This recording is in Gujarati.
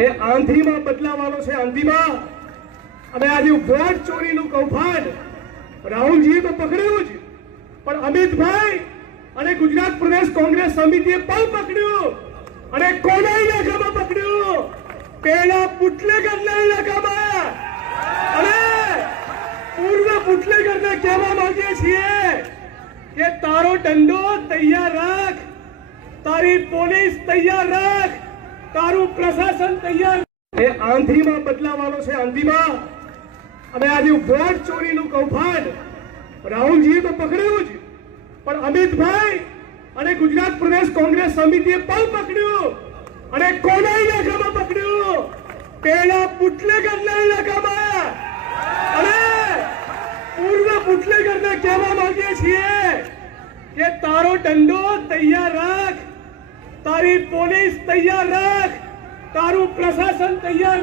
એ આંધીમાં બદલાવાનો છે આંધીમાં. અને આજે વોટ ચોરીનું કૌભાંડ રાહુલજીએ તો પકડ્યું જ, પણ અમિતભાઈ અને ગુજરાત પ્રદેશ કોંગ્રેસ સમિતિએ પણ પકડ્યું અને કોના ઇલાકામાં પકડ્યું? પેલા પુટલેગરના ઇલાકામાં. અને પૂર્વ પુટલેગરને કહેવા માંગીએ છીએ કે તારો દંડો તૈયાર રાખ, તારી પોલીસ તૈયાર રાખ, તારું પ્રશાસન તૈયાર. એ આંધીમાં બદલાવાનો છે આંધીમાં. અને આજે વોટ ચોરીનું કૌભાંડ રાહુલજીએ તો પકડ્યું જ, પણ અમિતભાઈ અને ગુજરાત પ્રદેશ કોંગ્રેસ સમિતિએ પણ પકડ્યું અને કોના ઇલાકામાં પકડ્યું? પેલા પુટલેગરના ઇલાકામાં. અને પૂર્વ પુટલેગરને કહેવા માંગીએ છીએ કે તારો દંડો તૈયાર રાખ, તારી પોલીસ તૈયાર રાખ, તારું પ્રશાસન તૈયાર.